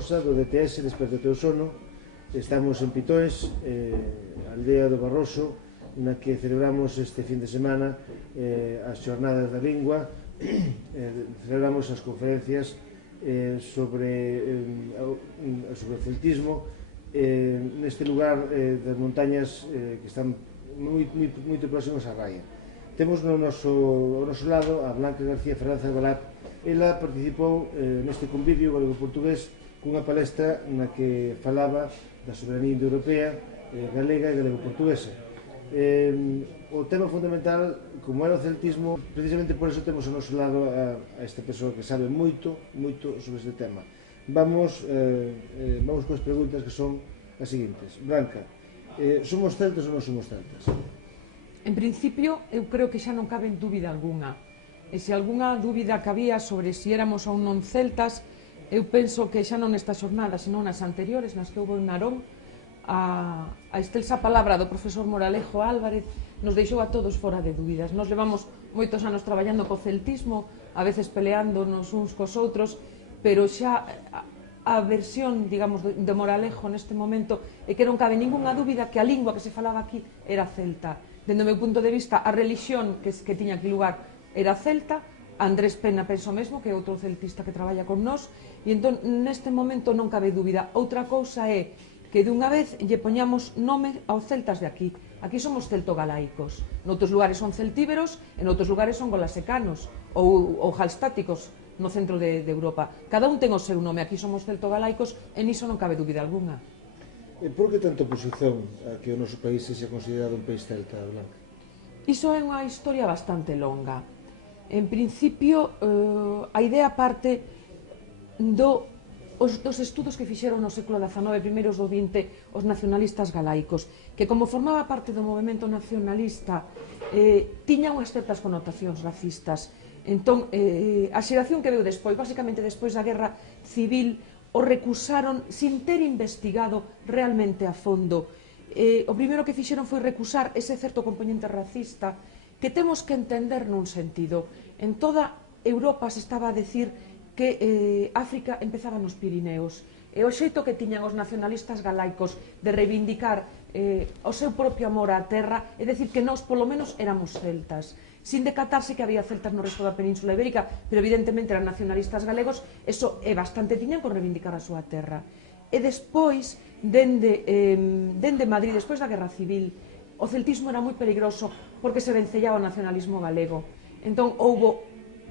fermosa do DTS Desperta o teu sono. Estamos en Pitoes, aldea do Barroso, na que celebramos este fin de semana as xornadas da lingua, celebramos as conferencias sobre o celtismo neste lugar das montañas que están moito próximas á Raia. Temos ao noso lado a Blanca García Fernández Albalat. Ela participou neste convivio galego-portugués cunha palestra na que falaba da soberanía indoeuropea, galega e galego-portuguesa. O tema fundamental, como era o celtismo, precisamente por eso temos ao noso lado a esta persoa que sabe moito sobre este tema. Vamos coas preguntas que son as seguintes. Blanca, somos celtas ou non somos celtas? En principio, eu creo que xa non cabe dúbida algunha. E se algunha dúbida cabía sobre se éramos ou non celtas, eu penso que xa non nestas xornadas, senón nas anteriores, nas que houve en Narón, a excelsa palabra do profesor Moralejo Álvarez nos deixou a todos fora de dúbidas. Nos levamos moitos anos traballando co celtismo, a veces peleándonos uns cos outros, pero xa a versión, digamos, de Moralejo neste momento é que non cabe ningunha dúbida que a lingua que se falaba aquí era celta. Dende o meu punto de vista, a religión que tiña aquí lugar era celta. Andrés Pena penso mesmo, que é outro celtista que traballa con nós, e entón neste momento non cabe dúbida. Outra cousa é que dunha vez lle poñamos nome aos celtas de aquí. Aquí somos celtogalaicos, noutros lugares son celtíberos e noutros lugares son golasecanos ou halstáticos no centro de Europa. Cada un ten o seu nome, aquí somos celtogalaicos e niso non cabe dúbida algunha. E por que tanta oposición a que o noso país sexa considerado un país celta, Blanca? Iso é unha historia bastante longa. En principio, a idea parte dos estudos que fixeron no século XIX, primeiros do XX, os nacionalistas galaicos, que como formaba parte do movemento nacionalista, tiña unhas certas connotacións racistas. Entón, a xeración que veu despois, basicamente despois da Guerra Civil, o recusaron sin ter investigado realmente a fondo. O primeiro que fixeron foi recusar ese certo componente racista que temos que entender nun sentido. En toda Europa se estaba a decir que África empezaba nos Pirineos, e o xeito que tiñan os nacionalistas galaicos de reivindicar o seu propio amor á terra, é dicir que nós polo menos éramos celtas, sin decatarse que había celtas no resto da Península Ibérica, pero evidentemente eran nacionalistas galegos. Eso é bastante, tiñan con reivindicar a súa terra. E despois, dende Madrid, despois da Guerra Civil, o celtismo era moi peligroso porque se vencellaba o nacionalismo galego. Entón, houbo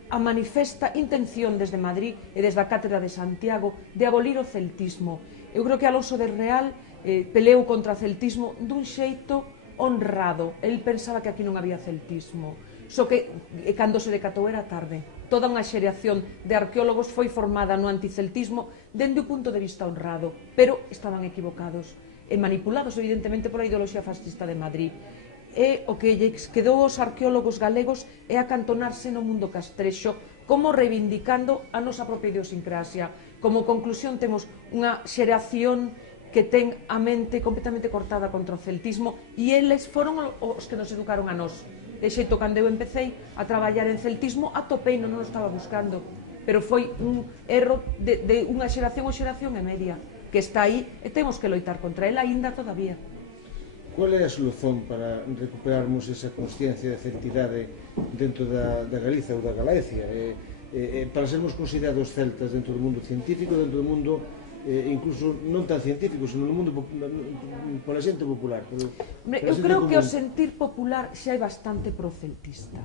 a manifesta intención desde Madrid e desde a Cátedra de Santiago de abolir o celtismo. Eu creo que Alonso de Real peleou contra o celtismo dun xeito honrado. El pensaba que aquí non había celtismo. Só que, cando se decatou, era tarde. Toda unha xeración de arqueólogos foi formada no anticeltismo dende o punto de vista honrado, pero estaban equivocados e manipulados, evidentemente, pola ideoloxía fascista de Madrid. E o que lles quedou aos arqueólogos galegos é acantonarse no mundo castrexo, como reivindicando a nosa propia idiosincrasia. Como conclusión, temos unha xeración que ten a mente completamente cortada contra o celtismo, e eles foron os que nos educaron a nós. De xeito, cando eu empecé a traballar en celtismo, atopei, non o estaba buscando, pero foi un erro de unha xeración ou xeración e media, que está aí e temos que loitar contra ela aínda todavía. Qual é a solución para recuperarmos esa consciencia de celtidade dentro da Galiza ou da Galaecia? Para sermos considerados celtas dentro do mundo científico, dentro do mundo incluso non tan científico, senón no mundo pola xente popular. Eu creo que o sentir popular xa é bastante proceltista.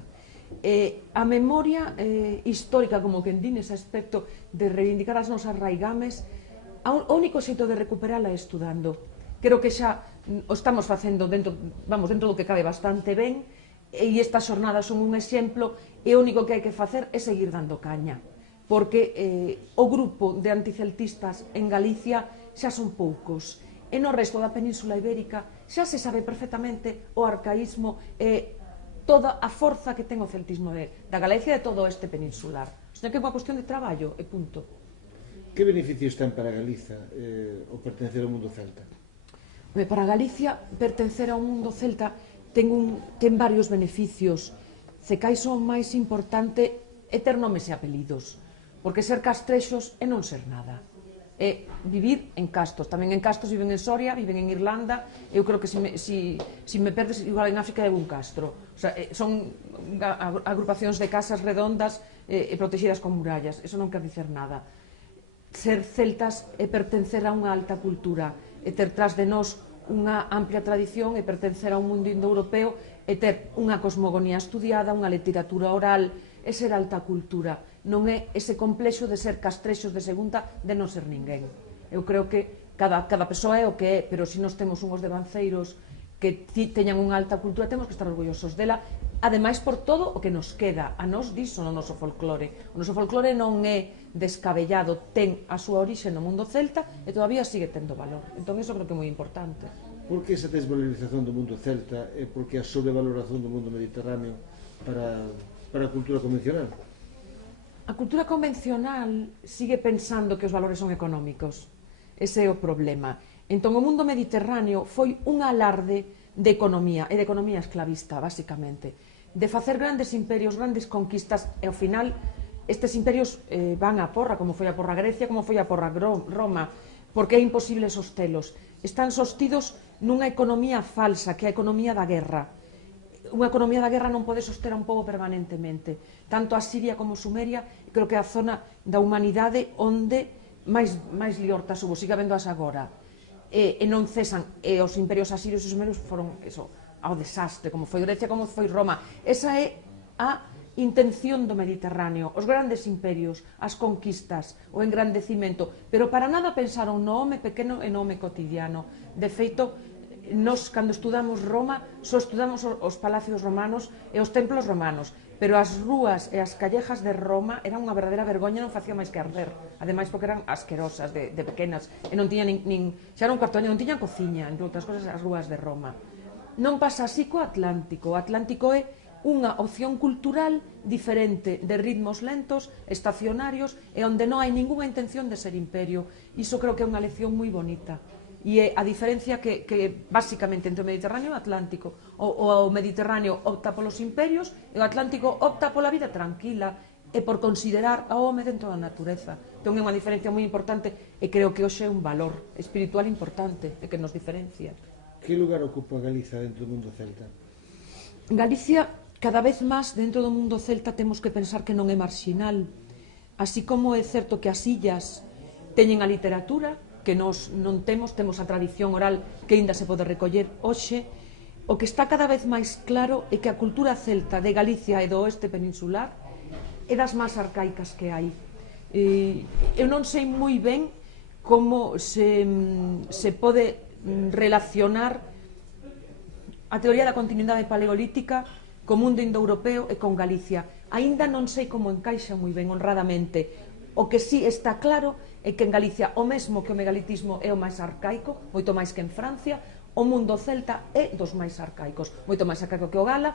A memoria histórica, como que din, ese aspecto de reivindicar as nosas raigames, o único xeito de recuperala é estudando. Creo que xa o estamos facendo dentro do que cabe bastante ben, e estas xornadas son un exemplo, e o único que hai que facer é seguir dando caña, porque o grupo de anticeltistas en Galicia xa son poucos, e no resto da Península Ibérica xa se sabe perfectamente o arcaísmo e toda a forza que ten o celtismo da Galicia e de todo este peninsular. Senón que é unha cuestión de traballo e punto. Que beneficios ten para Galiza o pertencer ao mundo celta? Para Galicia, pertencer ao mundo celta ten varios beneficios. Cecais o máis importante é ter nomes e apelidos, porque ser castrexos é non ser nada. é vivir en castos. Tamén en castos viven en Soria, viven en Irlanda. Eu creo que se me perdes, igual en África é un castro. O sea, son agrupacións de casas redondas e protegidas con murallas. Eso non quer dicer nada. Ser celtas é pertencer a unha alta cultura, é ter tras de nós unha amplia tradición, é pertencer a un mundo indoeuropeo, é ter unha cosmogonía estudiada, unha literatura oral, é ser alta cultura. Non é ese complexo de ser castrexos de segunda, de non ser ninguén. Eu creo que cada persoa é o que é, pero se nós temos unhos devanceiros que teñan unha alta cultura, temos que estar orgullosos dela, ademais por todo o que nos queda. A nos diso no noso folclore. O noso folclore non é descabellado, ten a súa orixe no mundo celta e todavía sigue tendo valor. Entón, iso creo que é moi importante. Por que esa desvalorización do mundo celta e por que a sobrevaloración do mundo mediterráneo para a cultura convencional? A cultura convencional sigue pensando que os valores son económicos. Ese é o problema. Entón, o mundo mediterráneo foi un alarde de economía, e de economía esclavista, basicamente, de facer grandes imperios, grandes conquistas, e ao final estes imperios van a porra, como foi a porra Grecia, como foi a porra Roma, porque é imposible sostelos. Están sostidos nunha economía falsa, que é a economía da guerra. Unha economía da guerra non pode soster a un pobo permanentemente. Tanto a Siria como Sumeria, creo que é a zona da humanidade onde máis liortas hubo, siga vendoas agora. E non cesan, e os imperios asirios e sumerios foron ao desastre, como foi Grecia, como foi Roma. Esa é a intención do Mediterráneo, os grandes imperios, as conquistas, o engrandecimento, pero para nada pensaron no home pequeno e no home cotidiano. De feito, nós, cando estudamos Roma, só estudamos os palacios romanos e os templos romanos, pero as rúas e as callejas de Roma eran unha verdadeira vergoña, non facía máis que arder, ademais porque eran asquerosas, de pequenas, e non tiñan xa era un cuarto de año, non tiñan cociña, entre outras cosas, as rúas de Roma. Non pasa así co Atlántico. O Atlántico é unha opción cultural diferente, de ritmos lentos, estacionarios, e onde non hai ningunha intención de ser imperio. Iso creo que é unha lección moi bonita. E é a diferencia que basicamente entre o Mediterráneo e o Atlántico. O Mediterráneo opta polos imperios e o Atlántico opta pola vida tranquila e por considerar ao home dentro da natureza. Entón é unha diferencia moi importante e creo que hoxe é un valor espiritual importante e que nos diferencia. Que lugar ocupa Galiza dentro do mundo celta? Galicia, cada vez máis dentro do mundo celta temos que pensar que non é marxinal. Así como é certo que as illas teñen a literatura, que nós non temos a tradición oral que aínda se pode recoller hoxe, o que está cada vez máis claro é que a cultura celta de Galicia e do oeste peninsular é das máis arcaicas que hai. Eu non sei moi ben como se pode relacionar a teoría da continuidade paleolítica co mundo indoeuropeo e con Galicia. Aínda non sei como encaixa moi ben, honradamente. O que sí está claro é que en Galicia, o mesmo que o megalitismo é o máis arcaico, moito máis que en Francia, o mundo celta é dos máis arcaicos, moito máis arcaico que o Gala,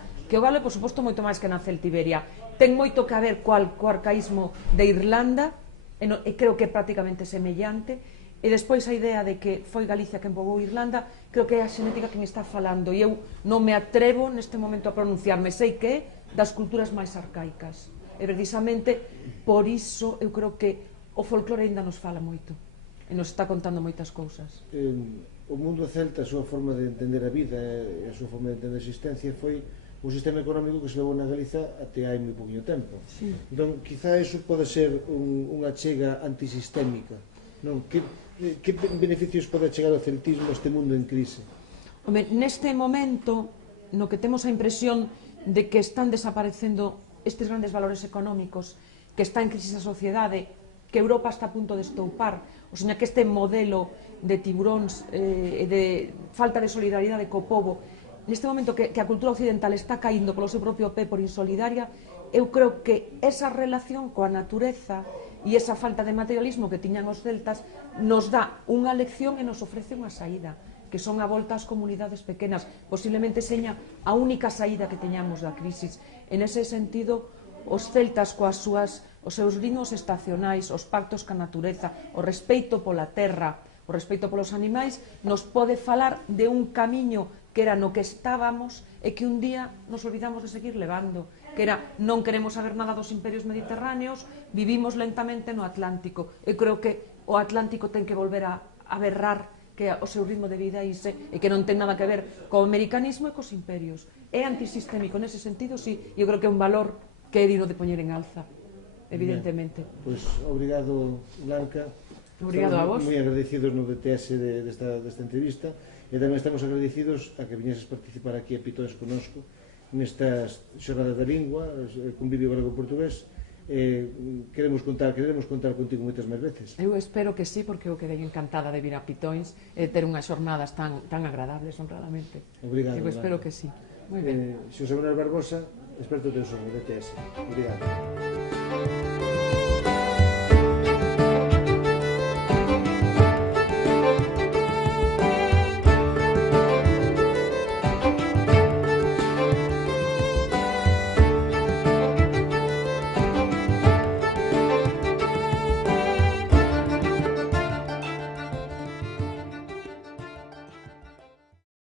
por suposto, moito máis que na Celtiberia. Ten moito que ver co arcaísmo de Irlanda, e creo que é prácticamente semellante, e despois a idea de que foi Galicia quen poboou Irlanda, creo que é a xenética quen está falando, e eu non me atrevo neste momento a pronunciarme, sei que é das culturas máis arcaicas. E precisamente por iso eu creo que o folclore ainda nos fala moito e nos está contando moitas cousas. O mundo celta, a súa forma de entender a vida e a súa forma de entender a existencia foi un sistema económico que se levou na Galiza até hai moi pouquinho tempo. Sí. Entón, quizá eso pode ser unha chega antisistémica, non? Que beneficios pode chegar ao celtismo a este mundo en crise? Home, neste momento, no que temos a impresión de que están desaparecendo estes grandes valores económicos, que está en crisis a sociedade, que Europa está a punto de estoupar, o sea, que este modelo de tiburóns e de falta de solidaridade co povo, neste momento que a cultura occidental está caindo polo seu propio pé por insolidaria, eu creo que esa relación coa natureza e esa falta de materialismo que tiñan os celtas nos dá unha lección e nos ofrece unha saída, que son a volta ás comunidades pequenas, posiblemente seña a única saída que teñamos da crisis. En ese sentido, os celtas os seus ritmos estacionais, os pactos ca natureza, o respeito pola terra, o respeito polos animais, nos pode falar de un camiño que era no que estábamos e que un día nos olvidamos de seguir levando, que era non queremos saber nada dos imperios mediterráneos, vivimos lentamente no Atlántico. Eu creo que o Atlántico ten que volver a berrar que o seu ritmo de vida e que non ten nada que ver co americanismo e cos imperios. É antisistémico nese sentido, sí, eu creo que é un valor que é digno de poñer en alza, evidentemente. Pois, obrigado, Blanca. Obrigado a vos. Moi agradecidos no DTS desta entrevista, e tamén estamos agradecidos a que viñeses participar aquí a Pitoes conosco nestas xornadas da lingua, convivio galego-portugués. Queremos contar contigo moitas máis veces. Eu espero que sí, porque eu quedei encantada de vir a Pitois e ter unhas xornadas tan agradables, honradamente. Obrigado. Eu espero que sí. Moi ben. Xosé Manuel Barbosa, experto de son, DTS. Obrigado.